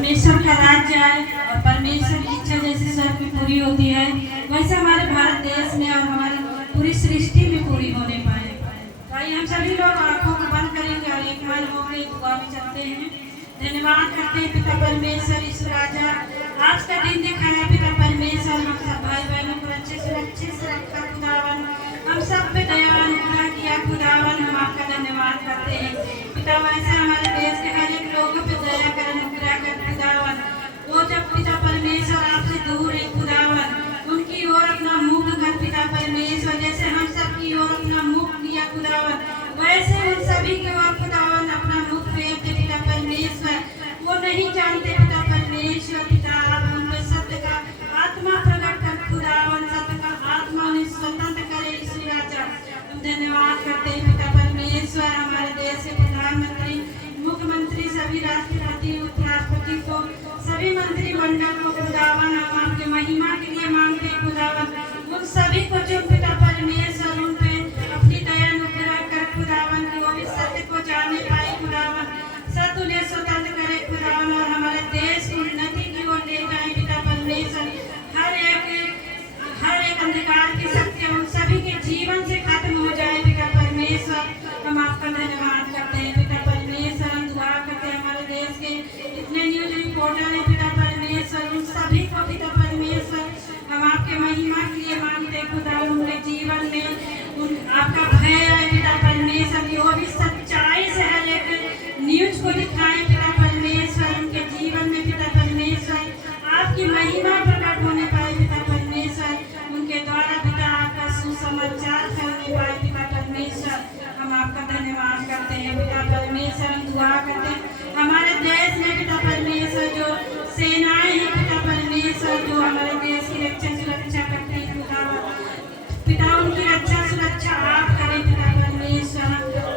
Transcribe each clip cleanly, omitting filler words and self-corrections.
परमेश्वर का राज्य आए और परमेश्वर की इच्छा जैसे स्वर्ग में पूरी होती है वैसे हमारे भारत देश में और हमारी पूरी सृष्टि में पूरी होने पाए। भाई हम सभी लोग आंखों को बंद करेंगे और एक मन होकर दुआ में चलते हैं। धन्यवाद करते हैं पिता परमेश्वर इस राजा आज का दिन दिखाया पिता परमेश्वर, हम सब भाई बहनों को अच्छे सुरक्षित से रखा खुदावन, हम सब पे दया अनुग्रह किया खुदावन, हम आपका धन्यवाद करते हैं पिता। वैसे हमारे देश के हर एक लोगों पे दया कर अनुग्रह कर खुदावन, वो जब पिता परमेश्वर आपसे दूर है खुदावन उनकी ओर अपना मुख कर पिता परमेश्वर, जैसे हम सब की ओर अपना मुख किया खुदावन वैसे उन सभी के ओर खुदावन अपना मुख फेरते पिता परमेश्वर। वो नहीं जानते पिता परमेश्वर, पिता आप उनमें सत्य का आत्मा प्रकट कर खुदावन, सत्य का आत्मा उन्हें स्वतंत्र करे इसी राजा। हम धन्यवाद करते हैं पिता परमेश्वर हमारे देश के प्रधानमंत्री, मुख्यमंत्री, सभी राष्ट्रपति, उपराष्ट्रपति को, सभी मंत्रिमंडल को खुदावन हम आपके महिमा के लिए मांगते हैं खुदावन, उन सभी को जो पिता परमेश्वर उन पे अपनी दया अनुग्रह कर खुदावन कि वो भी सत्य को जाने पाए खुदावन, सत्य उन्हें स्वतंत्र करे खुदावन और हमारे देश को उन्नति की ओर ले जाए पिता परमेश्वर। हर एक अंधकार की शक्ति उन सभी के जीवन से खत्म हो जाए पिता परमेश्वर। हम आपका धन्यवाद करते हैं पिता परमेश्वर, हम दुआ करते हैं हमारे देश के इतने न्यूज रिपोर्टर हैं पिता परमेश्वर उन सभी को पिता परमेश्वर हम आपके महिमा के लिए मांगते हैं खुदा, उनके जीवन में आपका भय आए पिता परमेश्वर, वो भी सच्चाई से हर एक न्यूज को दिखाएं पिता परमेश्वर, उनके जीवन में पिता परमेश्वर आपकी महिमा प्रकट होने पाए पिता परमेश्वर, उनके द्वारा पिता आपका सुसमाचार फैलने पाए पिता परमेश्वर। हम आपका धन्यवाद करते हैं पिता परमेश्वर, हम दुआ करते हैं हमारे देश में पिता परमेश्वर जो सेनाएं हैं पिता परमेश्वर जो हमारे देश की रक्षा सुरक्षा करते हैं पिता उनकी रक्षा सुरक्षा आप करें पिता परमेश्वर,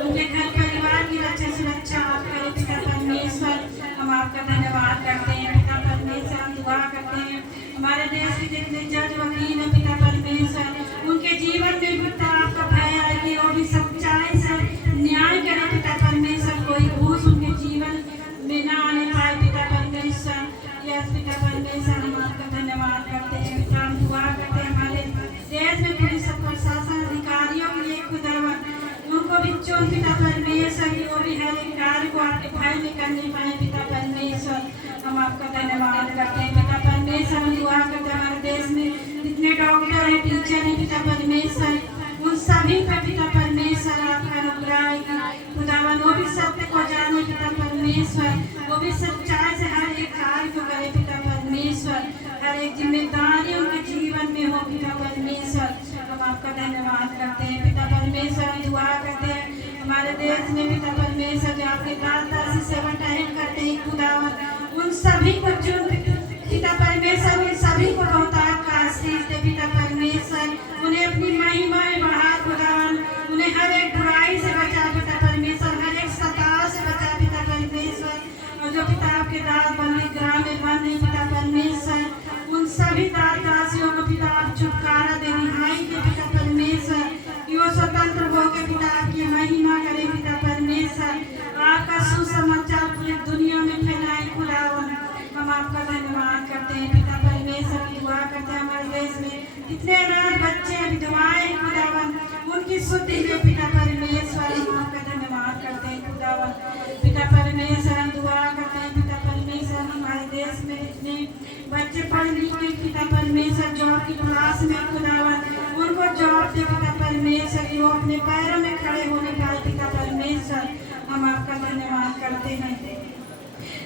उनके घर परिवार की रक्षा सुरक्षा आप करें पिता परमेश्वर। हम आपका धन्यवाद करते हैं पिता परमेश्वर, हम दुआ करते हैं हमारे देश के जितने जज वकील हैं पिता परमेश्वर उनके जीवन में पिता आपका भय आए कि वो भी सच्चाई से न्याय करें पिता परमेश्वर, कोई घूस उनके जीवन में न आने पाए पिता परमेश्वर। यस पिता परमेश्वर हम आपका धन्यवाद करते हैं पिता, हम दुआ करते हैं हमारे देश में पुलिस प्रशासन अधिकारियों के लिए खुदावन उनको भी चुन पिता परमेश्वर कि वो भी हर एक कार्य को आपके भय में करने पाए पिता परमेश्वर। हम आपका धन्यवाद करते हैं पिता परमेश्वर, हम दुआ करते हैं हमारे देश में जितने डॉक्टर हैं टीचर हैं पिता परमेश्वर उन सभी पर पिता परमेश्वर आपका अनुग्रह खुदावन, वो भी सत्य को जाने पिता परमेश्वर, वो भी सच्चाई से हर एक कार्य को करे पिता परमेश्वर, हर एक जिम्मेदारी उनके जीवन में हो पिता परमेश्वर। हम आपका धन्यवाद करते हैं पिता परमेश्वर, हम दुआ करते हैं हमारे देश में पिता परमेश्वर जो आपके दाता से सेवा टहल करते हैं खुदावन उन सभी को चुन पिता परमेश्वर, उन सभी को बहुत आपका आशीष दे पिता परमेश्वर, उन्हें अपनी महिमा में बढ़ा खुदावन, उन्हें हर एक बुराई से बचा पिता परमेश्वर, हर एक सताव से बचा पिता परमेश्वर, और जो पिता आपके दास बंदी ग्राम में बंद है पिता परमेश्वर उन सभी दासियों को पिता आप छुटकारा दे रिहाई के पिता परमेश्वर कि वो स्वतंत्र होकर पिता आपकी महिमा करें पिता परमेश्वर, आपका सुसमाचार पूरी दुनिया में फैलाए खुदावन। हम आपका धन्यवाद करते हैं पिता परमेश्वर, दुआ करते हैं हमारे देश में इतने अनाथ बच्चे विधवाएं खुदावन उनकी शुद्धि के पिता परमेश्वर, हम आपका धन्यवाद करते हैं खुदावन पिता परमेश्वर, हम दुआ करते हैं पिता परमेश्वर हमारे देश में इतने बच्चे पढ़ लिख के पिता परमेश्वर जॉब की तलाश में खुदावन उनको जॉब दे पिता परमेश्वर कि वो अपने पैरों में खड़े होने पाए पिता परमेश्वर। हम आपका धन्यवाद करते हैं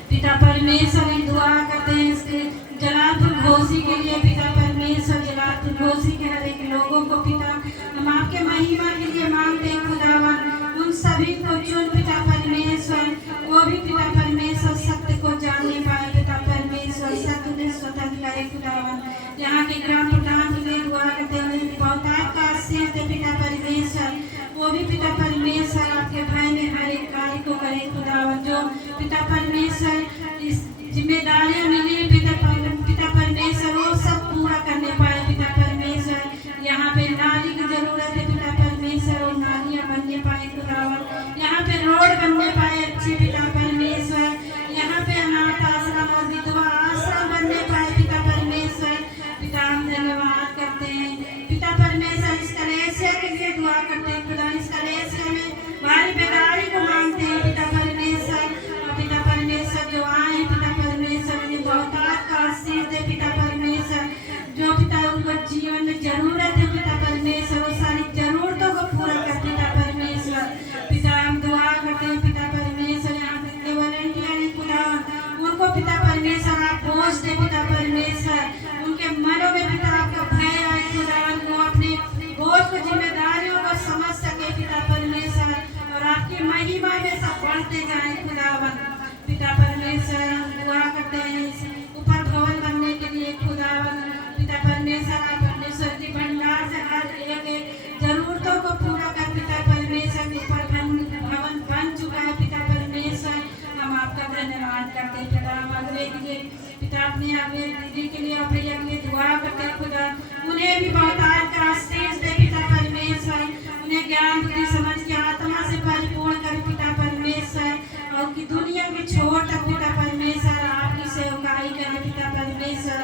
पिता परमेश्वर, हम दुआ करते हैं इसके जलालपुर घोसी के लिए पिता परमेश्वर, जलालपुर घोसी के हर एक लोगों को पिता हम आपके महिमा के लिए मांगते हैं खुदावन, उन सभी को चुन पिता परमेश्वर, वो भी पिता परमेश्वर सत्य को जानने पाए पिता परमेश्वर, सत्य में स्वतंत्र करे खुदावन। यहाँ के ग्राम प्रधान के लिए दुआ करते हैं बहुत आपका आशीष दे पिता परमेश्वर, वो भी पिता परमेश्वर आपके भय में हर एक कार्य को करे खुदावन, जो पिता परमेश्वर इस जिम्मेदारियां मिली पिता परमेश्वर वो सब पूरा करने पाए पिता परमेश्वर। यहाँ पे नाली की जरूरत है पिता परमेश्वर, और नालियाँ बनने पाए खुदावन, यहाँ पे रोड बनने पाए अच्छे पिता परमेश्वर, यहाँ पे अनाथ आश्रम और आपका धन्यवाद करते हैं पिता। हम अगले के पिता अपने अगले दीदी के लिए और भैया के लिए दुआ करते हैं खुदा, उन्हें भी बहुत आज का आशीष दे पिता परमेश्वर, उन्हें ज्ञान बुद्धि समझ के आत्मा से परिपूर्ण कर पिता परमेश्वर, और की दुनिया के छोड़ तक पिता परमेश्वर आपकी सेवकाई करे पिता परमेश्वर,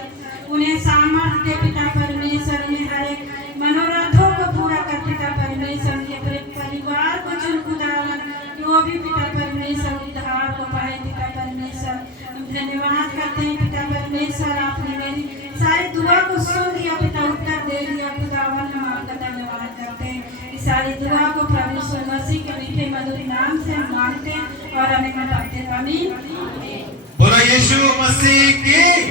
उन्हें सामर्थ्य दे पिता परमेश्वर, उन्हें हर एक मनोरथों को पूरा कर पिता परमेश्वर, उनके पूरे परिवार को चुन खुदावन, वो भी पिता परमेश्वर उद्धार को पाए पिता परमेश्वर। हम धन्यवाद करते हैं पिता परमेश्वर, आपने मेरी सारी दुआ को सुन लिया पिता, उत्तर दे दिया खुदावन, हम आपका धन्यवाद करते हैं। इस सारी दुआ को प्रभु यीशु मसीह के मीठे मधुर नाम से हम मांगते हैं और हमें पाते हैं। आमीन। बोलो यीशु मसीह की